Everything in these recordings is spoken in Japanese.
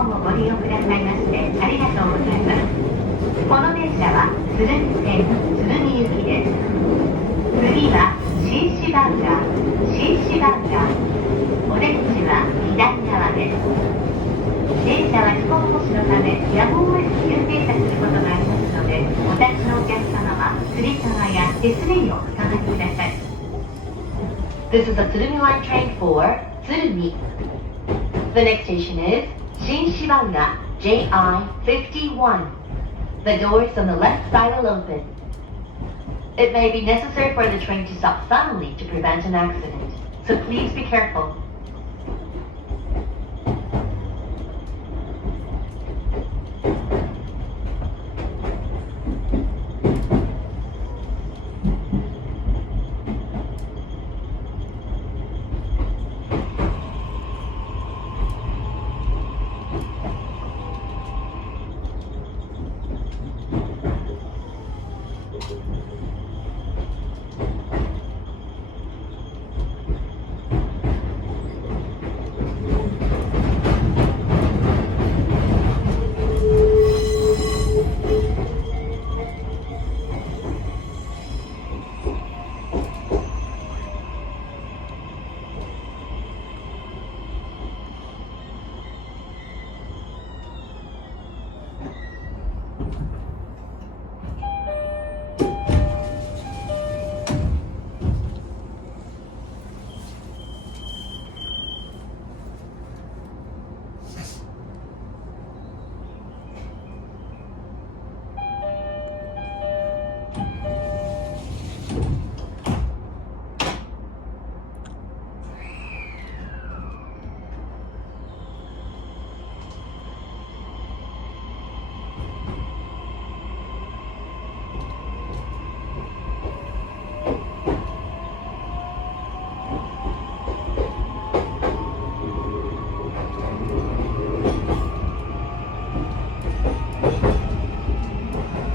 本をご利用くださいましてありがとうございます。この電車は鶴見線鶴見行きです。次は新市バンダー、新市バンダー。お出口は左側です。電車は時刻越しのためやむを得ず急停車することがありますので、お立ちのお客様はつり革や手すりにおつかまりください。This is a Tsurumi Line train for Tsurumi. The next station is Shinshibanga JI51. The doors on the left side will open. It may be necessary for the train to stop suddenly to prevent an accident, so please be careful.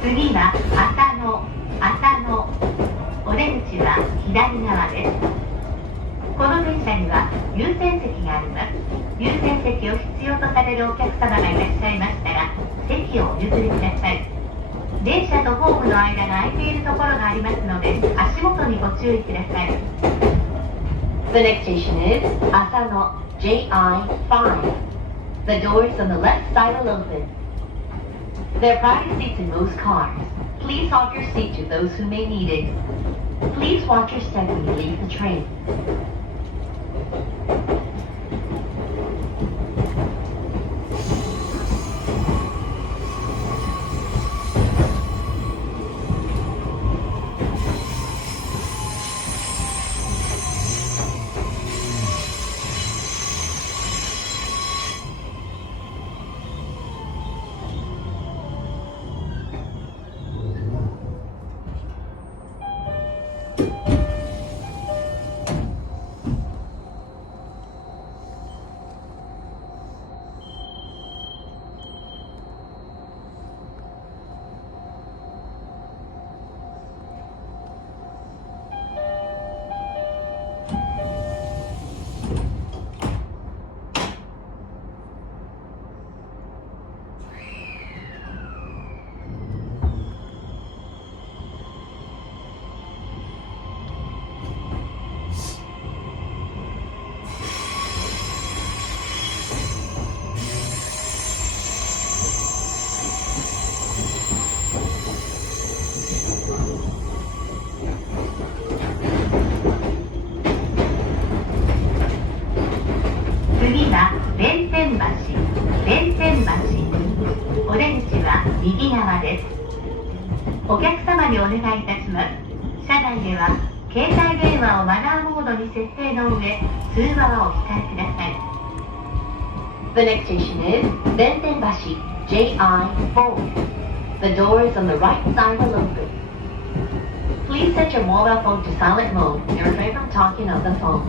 次は浅野。お出口は左側です。この電車には優先席があります。優先席を必要とされるお客様がいらっしゃいましたら、席をお譲りください。電車とホームの間が空いているところがありますので、足元にご注意ください。The next station is Asano JI5. The doors on the left side will open. There are private seats in most cars. Please offer your seat to those who may need it. Please watch your step when you leave the train.次は弁天橋。お出口は右側です。お客様にお願いいたします。車内では携帯電話をマナーモードに設定の上、通話はお控えください。The next station is 弁天橋 JI4. The doors on the right side will open. Please set your mobile phone to silent mode and refrain from talking on the phone.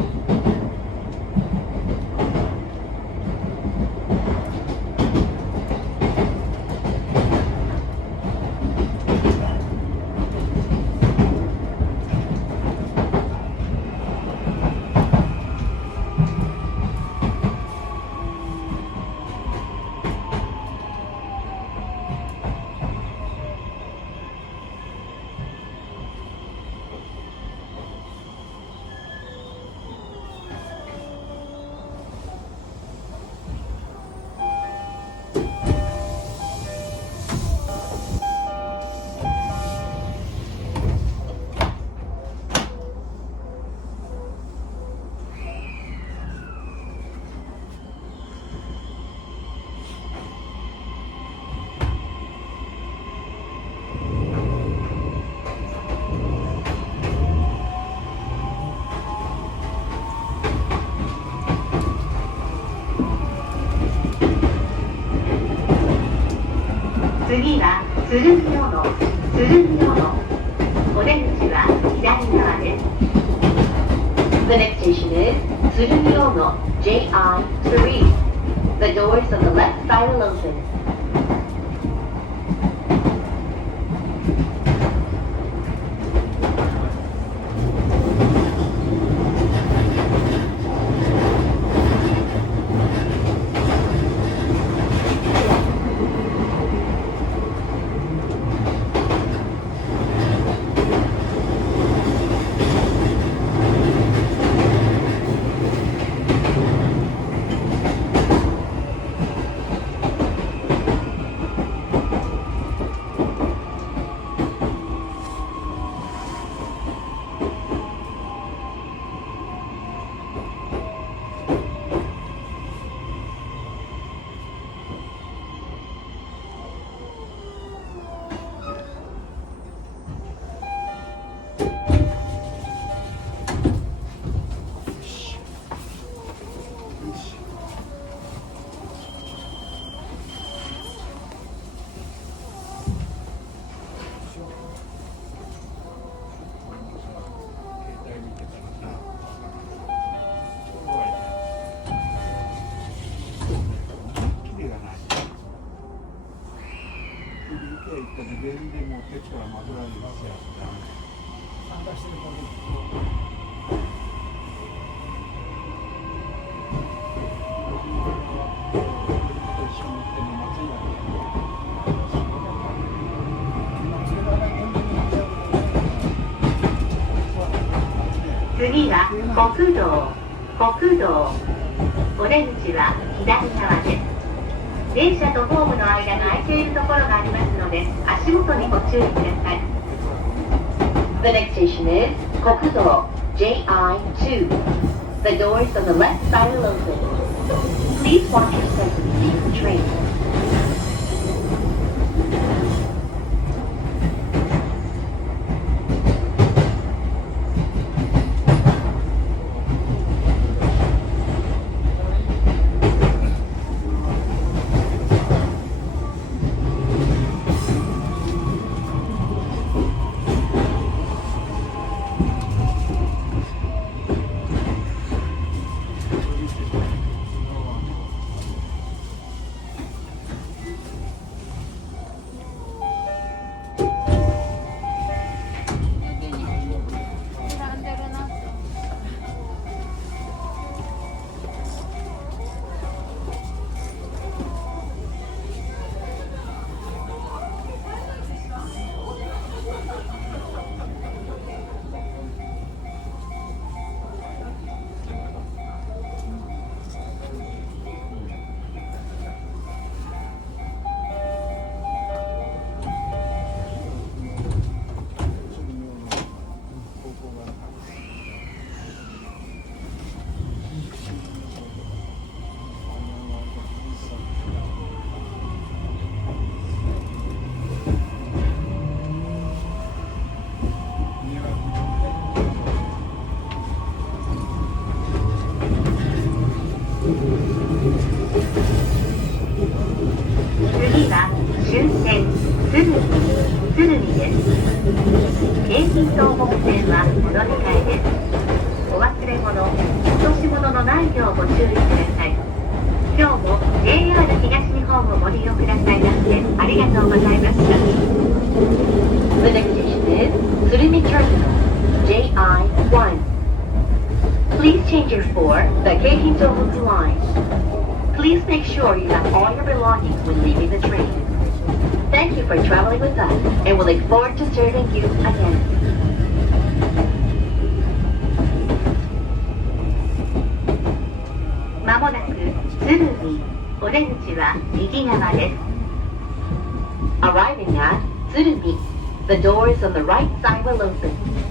鶴見小野、お出口は左側です。The next station is 鶴見小野 JI3. The doors on the left side will open. 次は国道。お出口は左側です。電車とホームの間が空いているところがありますので、足元にご注意ください。The next station is 国道 JI2. The doors on the left side will open. Please watch your step when you leave the train. 次は終点鶴見です。京浜東北線はお乗り換えです。お忘れ物、落とし物のないようご注意ください。今日も JR 東日本をご利用くださいましてありがとうございました。The next station is 鶴見 Terminal JI1. Please change your for the 京浜東北 line. Please make sure you have all your belongings when leaving the train. Thank you for traveling with us, and we look forward to serving you again. まもなく鶴見、お出口は右側です。Arriving at 鶴見, the doors on the right side will open.